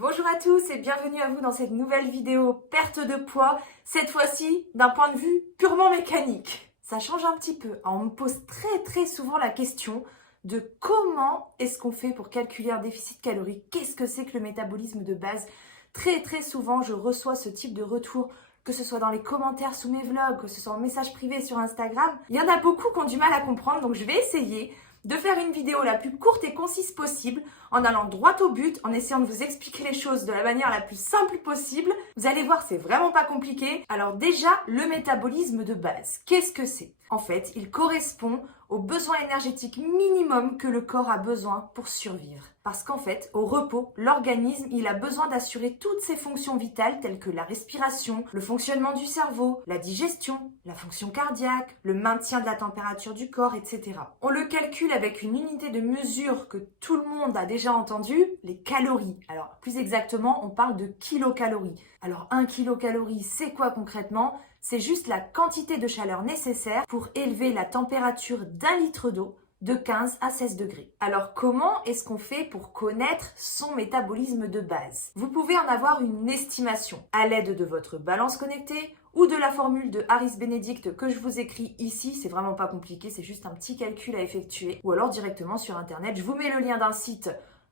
Bonjour à tous et bienvenue à vous dans cette nouvelle vidéo perte de poids, cette fois-ci d'un point de vue purement mécanique. Ça change un petit peu. On me pose très souvent la question de comment est-ce qu'on fait pour calculer un déficit calorique, qu'est-ce que c'est que le métabolisme de base. Très souvent je reçois ce type de retour, que ce soit dans les commentaires sous mes vlogs, que ce soit en message privé sur Instagram. Il y en a beaucoup qui ont du mal à comprendre, donc je vais essayer de faire une vidéo la plus courte et concise possible, en allant droit au but, en essayant de vous expliquer les choses de la manière la plus simple possible. Vous allez voir, c'est vraiment pas compliqué. Alors déjà, le métabolisme de base, qu'est-ce que c'est? En fait, il correspond aux besoins énergétiques minimum que le corps a besoin pour survivre. Parce qu'en fait, au repos, l'organisme, il a besoin d'assurer toutes ses fonctions vitales telles que la respiration, le fonctionnement du cerveau, la digestion, la fonction cardiaque, le maintien de la température du corps, etc. On le calcule avec une unité de mesure que tout le monde a déjà entendue, les calories. Alors, plus exactement, on parle de kilocalories. Alors, 1 kilocalorie, c'est quoi concrètement? C'est juste la quantité de chaleur nécessaire pour élever la température d'un litre d'eau de 15 à 16 degrés. Alors comment est-ce qu'on fait pour connaître son métabolisme de base? Vous pouvez en avoir une estimation à l'aide de votre balance connectée ou de la formule de Harris-Benedict que je vous écris ici. C'est vraiment pas compliqué, c'est juste un petit calcul à effectuer. Ou alors directement sur internet. Je vous mets le lien d'un site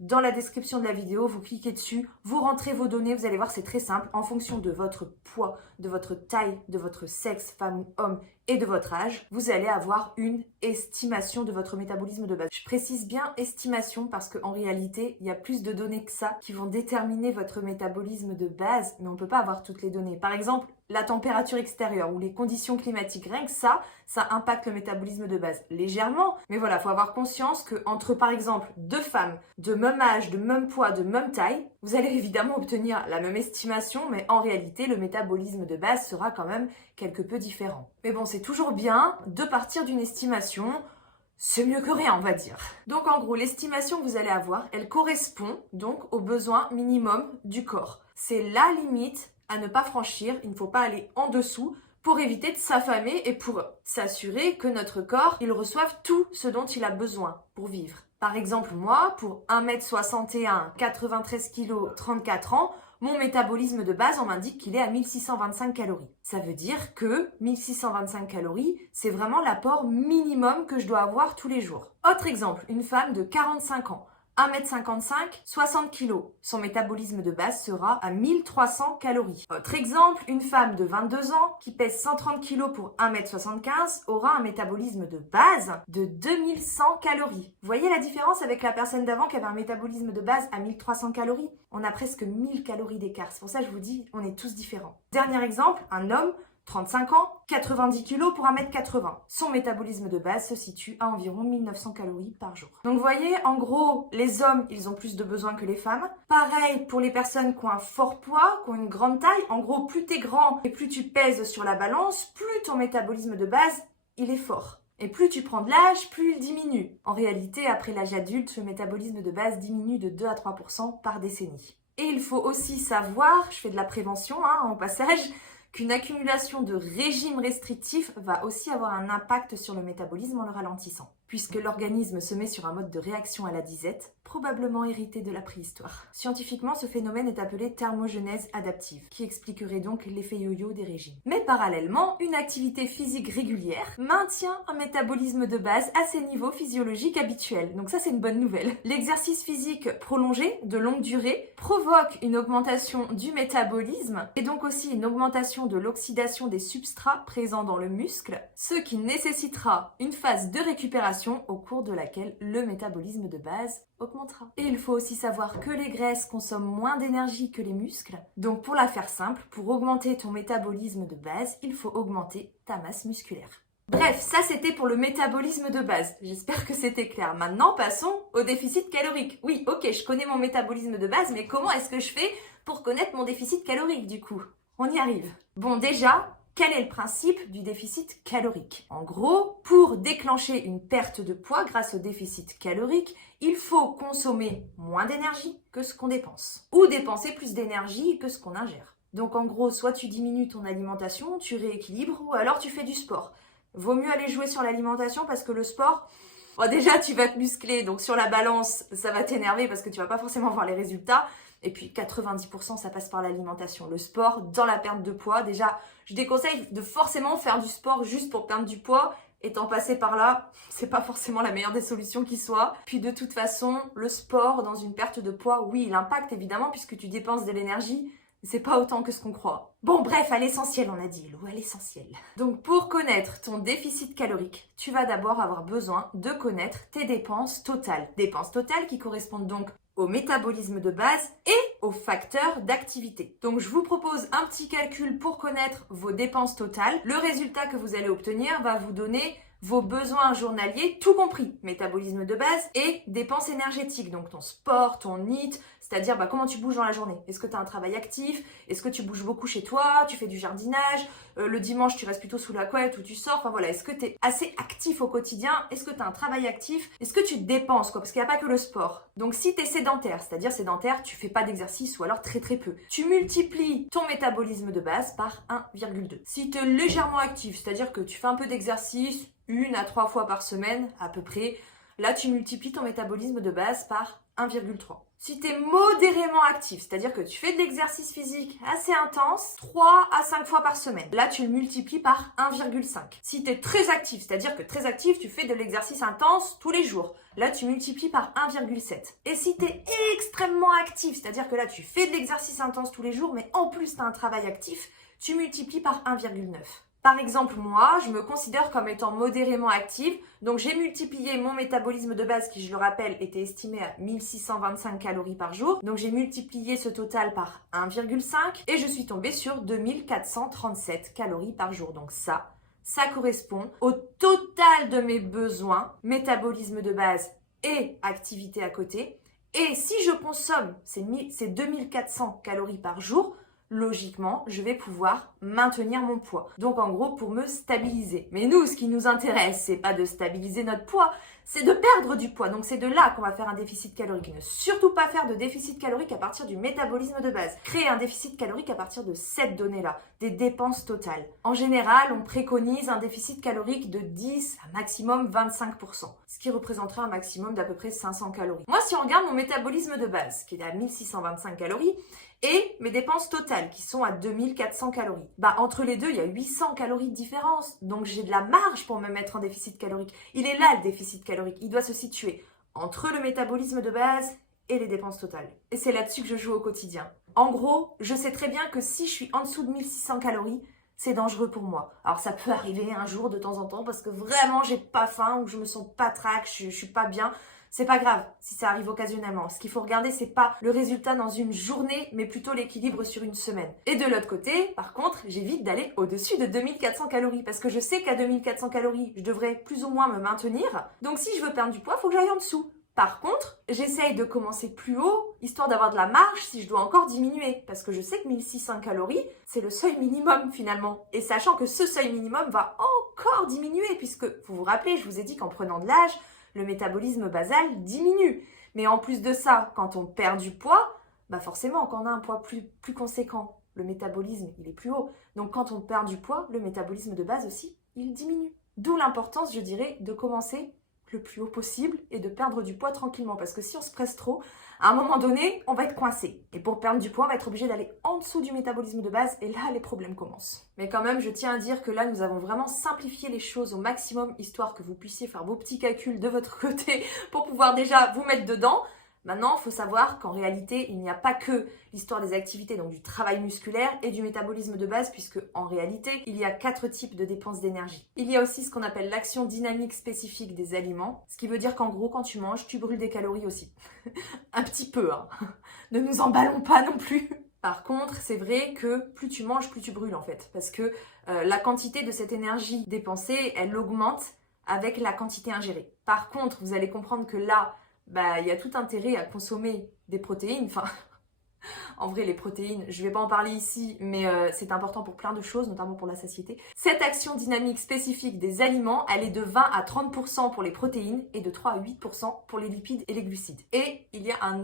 dans la description de la vidéo, vous cliquez dessus, vous rentrez vos données, vous allez voir, c'est très simple. En fonction de votre poids, de votre taille, de votre sexe, femme ou homme, et de votre âge, vous allez avoir une estimation de votre métabolisme de base. Je précise bien estimation parce qu'en réalité, il y a plus de données que ça qui vont déterminer votre métabolisme de base, mais on ne peut pas avoir toutes les données. Par exemple, la température extérieure ou les conditions climatiques, rien que ça impacte le métabolisme de base légèrement. Mais voilà, il faut avoir conscience que entre par exemple deux femmes de même âge, de même poids, de même taille, vous allez évidemment obtenir la même estimation, mais en réalité, le métabolisme de base sera quand même quelque peu différent. Mais bon, c'est toujours bien de partir d'une estimation. C'est mieux que rien, on va dire. Donc en gros, l'estimation que vous allez avoir, elle correspond donc aux besoins minimum du corps. C'est la limite à ne pas franchir, il ne faut pas aller en dessous pour éviter de s'affamer et pour s'assurer que notre corps, il reçoive tout ce dont il a besoin pour vivre. Par exemple, moi, pour 1m61, 93 kg, 34 ans, mon métabolisme de base, on m'indique qu'il est à 1625 calories. Ça veut dire que 1625 calories, c'est vraiment l'apport minimum que je dois avoir tous les jours. Autre exemple, une femme de 45 ans. 1m55, 60 kg. Son métabolisme de base sera à 1300 calories. Autre exemple, une femme de 22 ans qui pèse 130 kg pour 1m75 aura un métabolisme de base de 2100 calories. Vous voyez la différence avec la personne d'avant qui avait un métabolisme de base à 1300 calories? On a presque 1000 calories d'écart. C'est pour ça que je vous dis, on est tous différents. Dernier exemple, un homme 35 ans, 90 kg pour 1m80. Son métabolisme de base se situe à environ 1900 calories par jour. Donc vous voyez, en gros, les hommes, ils ont plus de besoins que les femmes. Pareil pour les personnes qui ont un fort poids, qui ont une grande taille. En gros, plus t'es grand et plus tu pèses sur la balance, plus ton métabolisme de base, il est fort. Et plus tu prends de l'âge, plus il diminue. En réalité, après l'âge adulte, le métabolisme de base diminue de 2 à 3% par décennie. Et il faut aussi savoir, je fais de la prévention en passage, qu'une accumulation de régimes restrictifs va aussi avoir un impact sur le métabolisme en le ralentissant, puisque l'organisme se met sur un mode de réaction à la disette, probablement hérité de la préhistoire. Scientifiquement, ce phénomène est appelé thermogenèse adaptive, qui expliquerait donc l'effet yo-yo des régimes. Mais parallèlement, une activité physique régulière maintient un métabolisme de base à ses niveaux physiologiques habituels. Donc ça, c'est une bonne nouvelle. L'exercice physique prolongé, de longue durée, provoque une augmentation du métabolisme et donc aussi une augmentation de l'oxydation des substrats présents dans le muscle, ce qui nécessitera une phase de récupération au cours de laquelle le métabolisme de base augmentera. Et il faut aussi savoir que les graisses consomment moins d'énergie que les muscles. Donc pour la faire simple, pour augmenter ton métabolisme de base, il faut augmenter ta masse musculaire. Bref, ça c'était pour le métabolisme de base. J'espère que c'était clair. Maintenant, passons au déficit calorique. Oui, ok, je connais mon métabolisme de base, mais comment est-ce que je fais pour connaître mon déficit calorique du coup? On y arrive. Bon, déjà, quel est le principe du déficit calorique? En gros, pour déclencher une perte de poids grâce au déficit calorique, il faut consommer moins d'énergie que ce qu'on dépense. Ou dépenser plus d'énergie que ce qu'on ingère. Donc en gros, soit tu diminues ton alimentation, tu rééquilibres, ou alors tu fais du sport. Vaut mieux aller jouer sur l'alimentation parce que le sport, bon, déjà tu vas te muscler, donc sur la balance, ça va t'énerver parce que tu vas pas forcément voir les résultats. Et puis 90% ça passe par l'alimentation. Le sport dans la perte de poids, déjà je déconseille de forcément faire du sport juste pour perdre du poids. Étant passé par là, c'est pas forcément la meilleure des solutions qui soit. Puis de toute façon, le sport dans une perte de poids, oui, il impacte évidemment puisque tu dépenses de l'énergie, mais c'est pas autant que ce qu'on croit. Bon bref, à l'essentiel on a dit, Lou, à l'essentiel. Donc pour connaître ton déficit calorique, tu vas d'abord avoir besoin de connaître tes dépenses totales. Dépenses totales qui correspondent donc au métabolisme de base et aux facteurs d'activité. Donc je vous propose un petit calcul pour connaître vos dépenses totales. Le résultat que vous allez obtenir va vous donner vos besoins journaliers, tout compris, métabolisme de base et dépenses énergétiques, donc ton sport, ton NEAT, c'est-à-dire comment tu bouges dans la journée. Est-ce que tu as un travail actif? Est-ce que tu bouges beaucoup chez toi? Tu fais du jardinage? Le dimanche, tu restes plutôt sous la couette ou tu sors? Enfin voilà, est-ce que tu es assez actif au quotidien? Est-ce que tu as un travail actif? Est-ce que tu dépenses Parce qu'il n'y a pas que le sport. Donc si tu es sédentaire, c'est-à-dire sédentaire, tu fais pas d'exercice ou alors très très peu, tu multiplies ton métabolisme de base par 1,2. Si tu es légèrement actif, c'est-à-dire que tu fais un peu d'exercice, 1 à 3 fois par semaine à peu près, là tu multiplies ton métabolisme de base par 1,3. Si tu es modérément actif, c'est-à-dire que tu fais de l'exercice physique assez intense, 3 à 5 fois par semaine, là tu le multiplies par 1,5. Si tu es très actif, c'est-à-dire que très actif, tu fais de l'exercice intense tous les jours, là tu multiplies par 1,7. Et si tu es extrêmement actif, c'est-à-dire que là tu fais de l'exercice intense tous les jours, mais en plus tu as un travail actif, tu multiplies par 1,9. Par exemple, moi, je me considère comme étant modérément active, donc j'ai multiplié mon métabolisme de base qui, je le rappelle, était estimé à 1625 calories par jour. Donc j'ai multiplié ce total par 1,5 et je suis tombée sur 2437 calories par jour. Donc ça correspond au total de mes besoins, métabolisme de base et activité à côté. Et si je consomme ces 2400 calories par jour, logiquement, je vais pouvoir maintenir mon poids. Donc en gros, pour me stabiliser. Mais nous, ce qui nous intéresse, c'est pas de stabiliser notre poids, c'est de perdre du poids. Donc c'est de là qu'on va faire un déficit calorique. Ne surtout pas faire de déficit calorique à partir du métabolisme de base. Créer un déficit calorique à partir de cette donnée-là, des dépenses totales. En général, on préconise un déficit calorique de 10 à maximum 25%, ce qui représenterait un maximum d'à peu près 500 calories. Moi, si on regarde mon métabolisme de base, qui est à 1625 calories, et mes dépenses totales qui sont à 2400 calories. Entre les deux, il y a 800 calories de différence. Donc j'ai de la marge pour me mettre en déficit calorique. Il est là le déficit calorique. Il doit se situer entre le métabolisme de base et les dépenses totales. Et c'est là-dessus que je joue au quotidien. En gros, je sais très bien que si je suis en dessous de 1600 calories, c'est dangereux pour moi. Alors ça peut arriver un jour de temps en temps parce que vraiment j'ai pas faim ou je me sens pas trac, je suis pas bien. C'est pas grave si ça arrive occasionnellement. Ce qu'il faut regarder, c'est pas le résultat dans une journée, mais plutôt l'équilibre sur une semaine. Et de l'autre côté, par contre, j'évite d'aller au-dessus de 2400 calories parce que je sais qu'à 2400 calories, je devrais plus ou moins me maintenir. Donc si je veux perdre du poids, il faut que j'aille en dessous. Par contre, j'essaye de commencer plus haut, histoire d'avoir de la marge si je dois encore diminuer. Parce que je sais que 1600 calories, c'est le seuil minimum finalement. Et sachant que ce seuil minimum va encore diminuer, puisque, vous vous rappelez, je vous ai dit qu'en prenant de l'âge, le métabolisme basal diminue. Mais en plus de ça, quand on perd du poids, forcément, quand on a un poids plus conséquent, le métabolisme, il est plus haut. Donc quand on perd du poids, le métabolisme de base aussi, il diminue. D'où l'importance, je dirais, de commencer le plus haut possible et de perdre du poids tranquillement. Parce que si on se presse trop, à un moment donné, on va être coincé. Et pour perdre du poids, on va être obligé d'aller en dessous du métabolisme de base et là, les problèmes commencent. Mais quand même, je tiens à dire que là, nous avons vraiment simplifié les choses au maximum, histoire que vous puissiez faire vos petits calculs de votre côté pour pouvoir déjà vous mettre dedans. Maintenant, il faut savoir qu'en réalité, il n'y a pas que l'histoire des activités, donc du travail musculaire et du métabolisme de base, puisque en réalité, il y a 4 types de dépenses d'énergie. Il y a aussi ce qu'on appelle l'action dynamique spécifique des aliments, ce qui veut dire qu'en gros, quand tu manges, tu brûles des calories aussi. Un petit peu, hein. Ne nous emballons pas non plus. Par contre, c'est vrai que plus tu manges, plus tu brûles en fait, parce que la quantité de cette énergie dépensée, elle augmente avec la quantité ingérée. Par contre, vous allez comprendre que là, il y a tout intérêt à consommer des protéines. Enfin, en vrai, les protéines, je ne vais pas en parler ici, mais c'est important pour plein de choses, notamment pour la satiété. Cette action dynamique spécifique des aliments, elle est de 20 à 30% pour les protéines et de 3 à 8% pour les lipides et les glucides. Et il y a un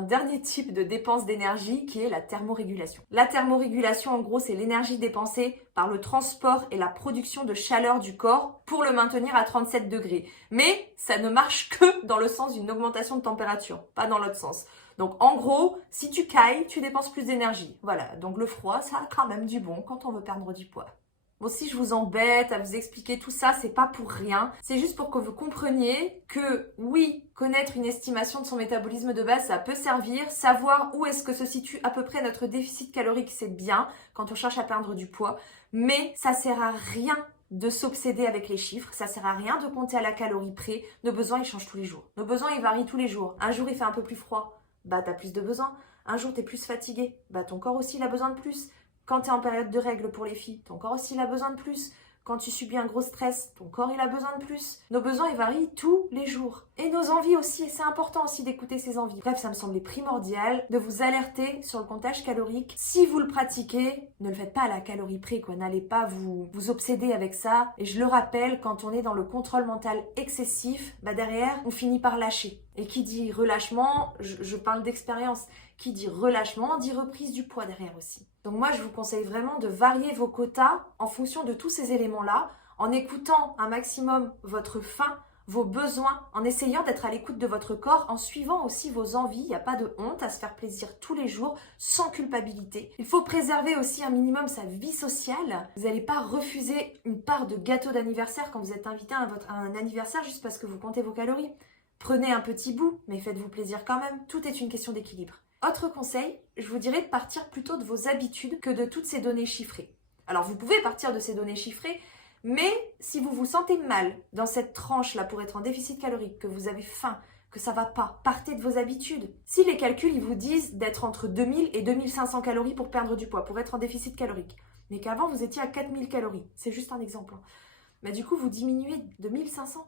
dernier type de dépense d'énergie qui est la thermorégulation. La thermorégulation, en gros, c'est l'énergie dépensée par le transport et la production de chaleur du corps pour le maintenir à 37 degrés. Mais ça ne marche que dans le sens d'une augmentation de température, pas dans l'autre sens. Donc en gros, si tu cailles, tu dépenses plus d'énergie. Voilà, donc le froid, ça a quand même du bon quand on veut perdre du poids. Bon, si je vous embête à vous expliquer tout ça, c'est pas pour rien. C'est juste pour que vous compreniez que oui, connaître une estimation de son métabolisme de base, ça peut servir. Savoir où est-ce que se situe à peu près notre déficit calorique, c'est bien quand on cherche à perdre du poids. Mais ça sert à rien de s'obséder avec les chiffres. Ça sert à rien de compter à la calorie près. Nos besoins, ils changent tous les jours. Nos besoins, ils varient tous les jours. Un jour, il fait un peu plus froid. Bah, t'as plus de besoins. Un jour, t'es plus fatigué. Bah, ton corps aussi, il a besoin de plus. Quand tu es en période de règles pour les filles, ton corps aussi il a besoin de plus. Quand tu subis un gros stress, ton corps il a besoin de plus. Nos besoins ils varient tous les jours. Et nos envies aussi, et c'est important aussi d'écouter ces envies. Bref, ça me semblait primordial de vous alerter sur le comptage calorique. Si vous le pratiquez, ne le faites pas à la calorie près, quoi. N'allez pas vous obséder avec ça. Et je le rappelle, quand on est dans le contrôle mental excessif, bah derrière, on finit par lâcher. Et qui dit relâchement, je parle d'expérience. Qui dit relâchement, dit reprise du poids derrière aussi. Donc moi, je vous conseille vraiment de varier vos quotas en fonction de tous ces éléments-là, en écoutant un maximum votre faim, vos besoins, en essayant d'être à l'écoute de votre corps, en suivant aussi vos envies. Il n'y a pas de honte à se faire plaisir tous les jours, sans culpabilité. Il faut préserver aussi un minimum sa vie sociale. Vous n'allez pas refuser une part de gâteau d'anniversaire quand vous êtes invité à un anniversaire juste parce que vous comptez vos calories. Prenez un petit bout, mais faites-vous plaisir quand même. Tout est une question d'équilibre. Autre conseil, je vous dirais de partir plutôt de vos habitudes que de toutes ces données chiffrées. Alors vous pouvez partir de ces données chiffrées, mais si vous vous sentez mal dans cette tranche-là pour être en déficit calorique, que vous avez faim, que ça va pas, partez de vos habitudes. Si les calculs ils vous disent d'être entre 2000 et 2500 calories pour perdre du poids, pour être en déficit calorique, mais qu'avant vous étiez à 4000 calories, c'est juste un exemple. Bah du coup, vous diminuez de 1500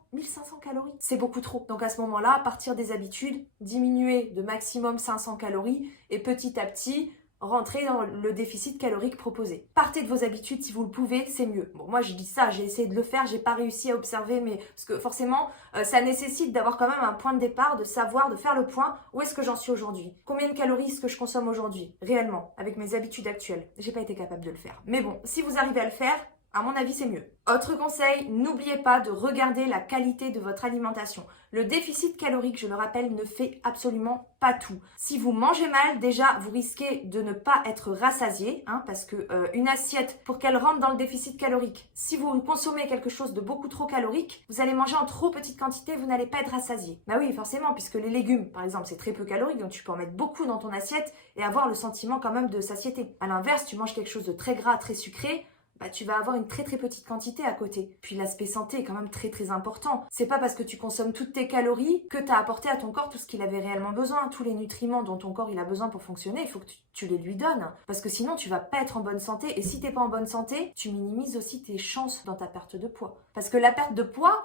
calories. C'est beaucoup trop. Donc à ce moment-là, à partir des habitudes, diminuez de maximum 500 calories et petit à petit, rentrez dans le déficit calorique proposé. Partez de vos habitudes si vous le pouvez, c'est mieux. Bon, moi je dis ça, j'ai essayé de le faire, j'ai pas réussi à observer, mais parce que forcément, ça nécessite d'avoir quand même un point de départ, de savoir, de faire le point, où est-ce que j'en suis aujourd'hui? Combien de calories est-ce que je consomme aujourd'hui, réellement, avec mes habitudes actuelles? J'ai pas été capable de le faire. Mais bon, si vous arrivez à le faire, à mon avis, c'est mieux. Autre conseil, n'oubliez pas de regarder la qualité de votre alimentation. Le déficit calorique, je le rappelle, ne fait absolument pas tout. Si vous mangez mal, déjà, vous risquez de ne pas être rassasié, parce que une assiette, pour qu'elle rentre dans le déficit calorique, si vous consommez quelque chose de beaucoup trop calorique, vous allez manger en trop petite quantité, vous n'allez pas être rassasié. Bah oui, forcément, puisque les légumes, par exemple, c'est très peu calorique, donc tu peux en mettre beaucoup dans ton assiette et avoir le sentiment quand même de satiété. À l'inverse, tu manges quelque chose de très gras, très sucré, bah, tu vas avoir une très très petite quantité à côté. Puis l'aspect santé est quand même très très important. C'est pas parce que tu consommes toutes tes calories que tu as apporté à ton corps tout ce qu'il avait réellement besoin. Tous les nutriments dont ton corps il a besoin pour fonctionner, il faut que tu les lui donnes. Parce que sinon tu vas pas être en bonne santé. Et si t'es pas en bonne santé, tu minimises aussi tes chances dans ta perte de poids. Parce que la perte de poids,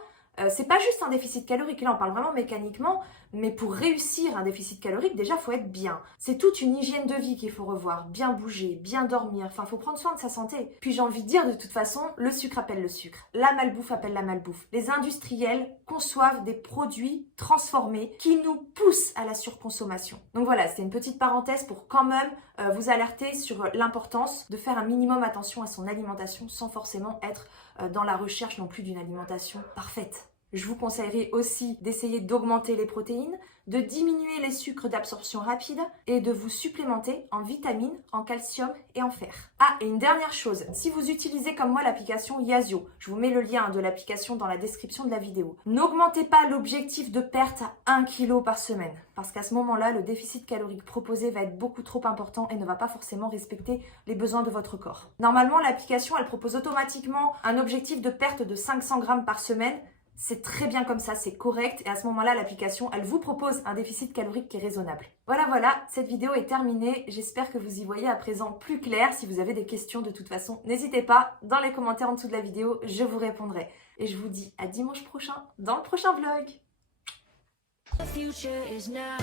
c'est pas juste un déficit calorique, là on parle vraiment mécaniquement, mais pour réussir un déficit calorique, déjà faut être bien. C'est toute une hygiène de vie qu'il faut revoir, bien bouger, bien dormir, enfin faut prendre soin de sa santé. Puis j'ai envie de dire de toute façon, le sucre appelle le sucre, la malbouffe appelle la malbouffe. Les industriels conçoivent des produits transformés qui nous poussent à la surconsommation. Donc voilà, c'était une petite parenthèse pour quand même vous alerter sur l'importance de faire un minimum attention à son alimentation sans forcément être dans la recherche non plus d'une alimentation parfaite. Je vous conseillerais aussi d'essayer d'augmenter les protéines, de diminuer les sucres d'absorption rapide et de vous supplémenter en vitamines, en calcium et en fer. Ah, et une dernière chose, si vous utilisez comme moi l'application Yazio, je vous mets le lien de l'application dans la description de la vidéo, n'augmentez pas l'objectif de perte à 1 kg par semaine, parce qu'à ce moment-là, le déficit calorique proposé va être beaucoup trop important et ne va pas forcément respecter les besoins de votre corps. Normalement, l'application, elle propose automatiquement un objectif de perte de 500 grammes par semaine. C'est très bien comme ça, c'est correct. Et à ce moment-là, l'application, elle vous propose un déficit calorique qui est raisonnable. Voilà, cette vidéo est terminée. J'espère que vous y voyez à présent plus clair. Si vous avez des questions, de toute façon, n'hésitez pas. Dans les commentaires en dessous de la vidéo, je vous répondrai. Et je vous dis à dimanche prochain dans le prochain vlog. The future is now.